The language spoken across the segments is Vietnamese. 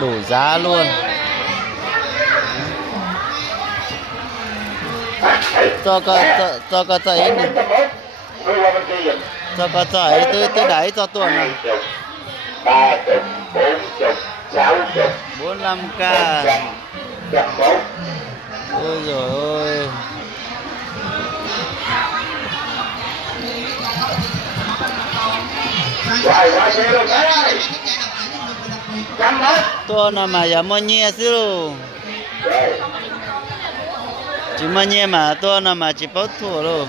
Đủ giá luôn. Cho có thấy này. Cho có thấy tôi đẩy cho tuần này. 30, 40, 60, 45k. 101. Ôi giời ơi. Tôi nào mà giờ mua nhẹ xíu luôn. Chỉ mua nhẹ mà tôi nào mà chỉ bớt thua luôn.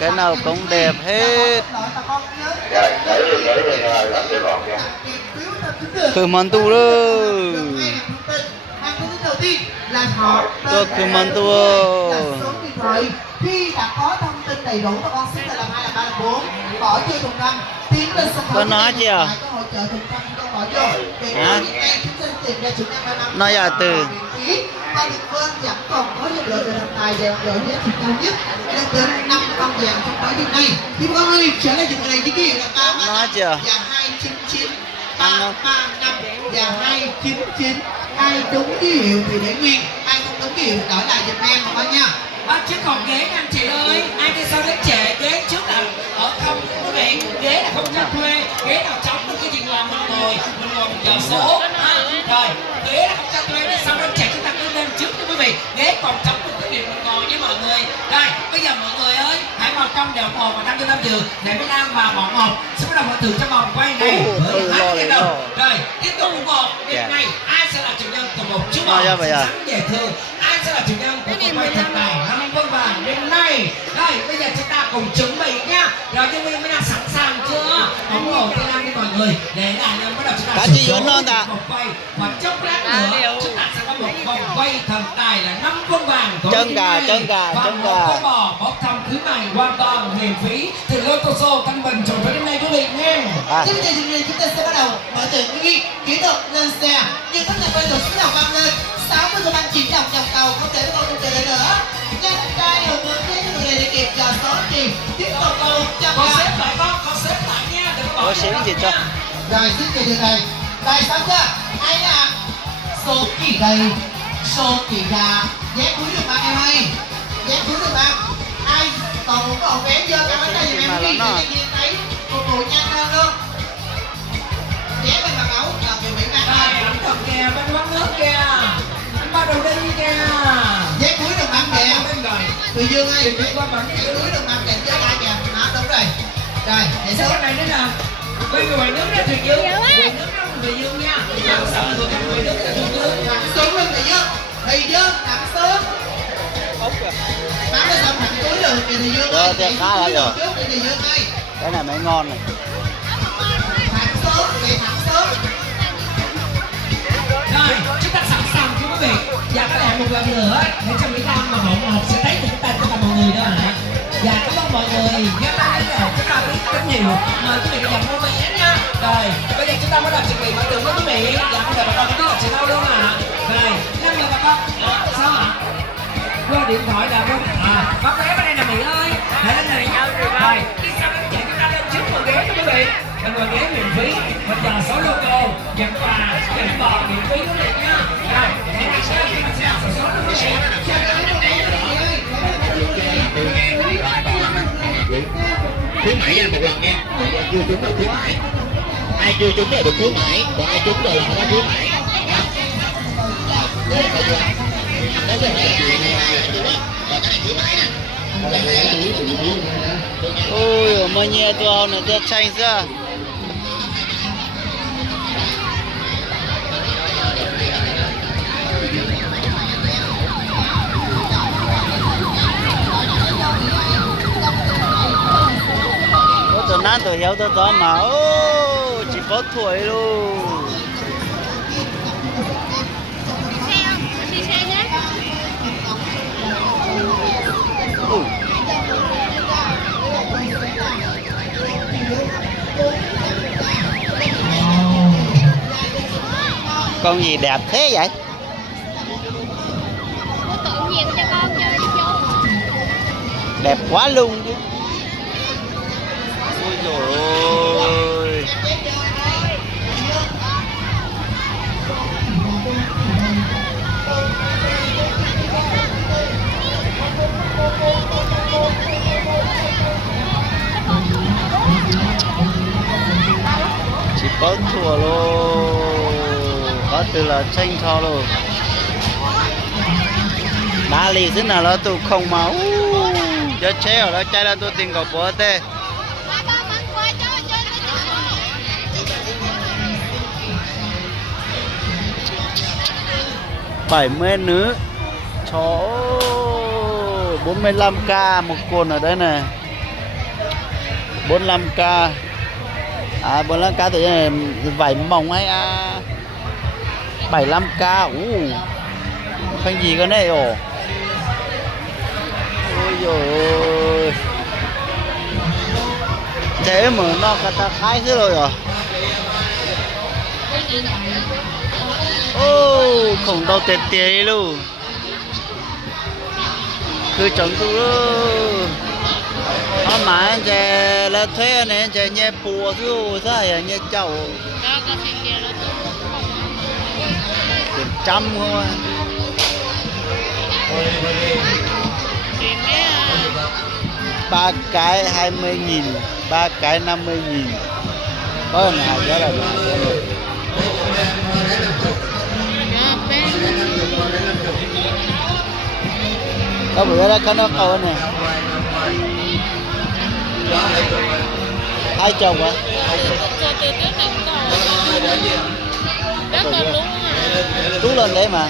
Cái nào cũng đẹp hết. Khử món tu đó. Tôi khử món tu. Khi đã có thông tin đầy đủ và con xếp là 2 là 3 là 4 bỏ chơi thùng năm tiến lên sân khấu. Có nói chưa? Có hỗ trợ thùng năm con bỏ vô để ngay chúng ta tìm ra chủ nhân năm. Nói ra từ. Và Việt Vân vẫn còn có lực lượng trọng tài dàn đội giá trị cao nhất lên đến 5 con vàng trong tối đêm nay. Thì con ơi trở lại dừng này với ký hiệu là 335 và 299 335 và 299. Ai đúng ký hiệu thì để nguyên, ai không đúng ký hiệu đổi lại giùm em mà coi nha. Chứ còn ghế nha anh chị ơi, ai đi sau đến trễ ghế trước là ở không quý vị, ghế là không cho thuê, ghế nào trống được cái gì ngoài mình ngồi mình giờ số rồi ghế là không cho thuê, để sau đến trễ chúng ta cứ lên trước nha quý vị, ghế còn trống được cái gì mình ngồi với mọi người. Rồi bây giờ mọi người ơi hãy vào trong đều một và 5 giường để mới Nam vào bọn một sẽ bắt đầu mọi thử cho vòng quay này rồi tiếp tục một đêm nay ai sẽ là chủ nhân của một chú bò sáng dễ thương, ai sẽ là chủ nhân của cuộc quay thật này 5 quân vàng đêm nay. Rồi bây giờ chúng ta cùng chuẩn bị nhá. Rồi chúng mình mới đang sẵn sàng chưa? Ủng hộ cho Nam đi mọi người để là Nam bắt đầu chúng ta sử dụng một quay và chốc lát nữa chúng ta sẽ có một vòng quay thần tài là 5 quân vàng chân gà và một con bò bốc thăm khuyến mại hoàn toàn miễn phí từ Lotoso Tân Bình trồng tới đêm nay quý vị nghe. Tiếp theo chúng ta sẽ bắt đầu mở từ kỹ thuật lên xe nhưng các nhà quay được sẽ đầu vang lên 60 cho ban chuyển đồng dòng cầu không thể con được để nữa. Nhanh trai đầu ngược thế người này để kịp giờ số gì tiếp tục cầu trăm con xếp lại con xếp lại nha, đừng bỏ xếp gì cho. Rồi tiếp theo điều này bài xong chưa ai là số kỳ đây số kỳ ra vé cuối được bạn em ơi, vé cuối được bạn ai còn một vé vô cả bánh tay giùm em ghi để nhìn thấy phục vụ nhanh hơn luôn. Vé bên mặt ấu là người Mỹ bán đây ẩm thực kìa, bên quán nước kìa, anh bắt đầu đi kìa. vé cuối được bạn kìa Từ Dương ơi, vé cuối được bạn kìa chứ ai kìa đó đúng rồi. Rồi để số này nữa nè, bên ngoài nước đó Thùy Dương, ngoài nước đó Thùy Dương nha, ngoài nước là Thùy Dương, thẳng xuống luôn Thùy Dương thẳng xuống bán nó xong thẳng túi được kìa Thùy Dương ơi, khá là được. Thùy Dương ơi Cái này mới ngon này. thẳng xuống kìa thẳng xuống. Rồi chúng ta sẵn sàng chưa quý vị, và các bạn một lần nữa để cho Mỹ Nam mà bọn một sẽ thấy được chúng ta tất cả mọi người đó hả. Và cảm ơn mọi người nhớ tay rồi chúng ta biết rất nhiều, mời quý vị dành mua vé nha. Rồi bây giờ chúng ta bắt đầu chuẩn bị mở tượng với quý vị, và bây giờ bà con biết là chị đâu luôn ạ. Rồi 5 giờ bà con sao ạ? Qua điện thoại là luôn có vé bên đây nè Mỹ ơi, để lên này nhau rồi đi sau đó chị chúng ta lên trước ngồi ghế quý vị, mình ngồi ghế miễn phí, mình chờ số logo nhận quà nhận bò miễn phí quý vị nhá. Rồi hẹn gặp nhau khi mình sẽ đặt số quý vị. Khuyến mãi ra một lần nha, chưa trúng được khuyến mãi, ai chưa trúng là được khuyến mãi, còn ai trúng rồi là không có khuyến mãi. Ôi mà nhẹ tôi này tôi chanh ra. Tôi nán tôi hiểu tôi đó mà chỉ có tuổi luôn. Con gì đẹp thế vậy? Mua tượng nhiều cho con chơi đi chơi. Đẹp quá luôn chứ. Ôi dồi ôi. Chỉ bớt thua luôn. Có từ là tranh cho luôn. Đá lì thế nào là tụ không máu. Cho chế ở đó chạy ra tôi tìm cậu bố tê. Bảy mươi nữa. Chó 45k một con ở đây nè. 45k. À 45k thì vải mỏng hay à 75k. Phanh gì con này ồ. Ôi dồi ôi. Thế mà nó cả ta khai thế rồi à. Ô khổng đau tê tê luôn. Cứ chọn tôi luôn. Nó mà anh chè là thuê anh ấy chè nhẹ bùa thôi sao vậy nhẹ chậu. Tiền trăm không à. Ba cái 20.000, ba cái 50.000. Có nào đó là có bữa đó có nó câu nè. Hai chồng hả? Tú lên đấy mà.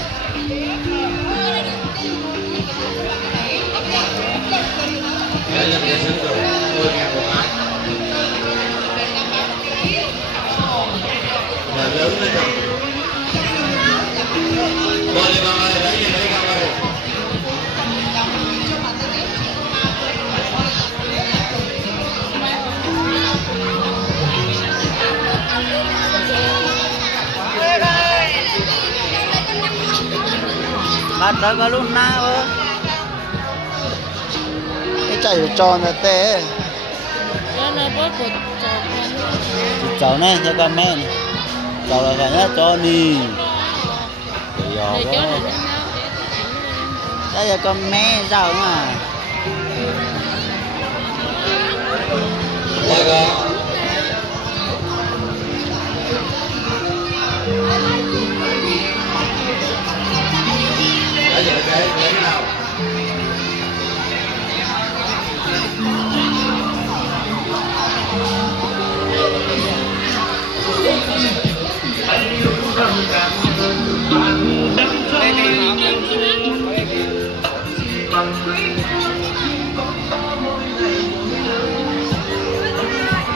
Ada kalau na cái chạy tròn là tê. Cháu này cho con mẹ này. Cháu là phải nhá cho đi. Đây là con mẹ giàu mà. Đây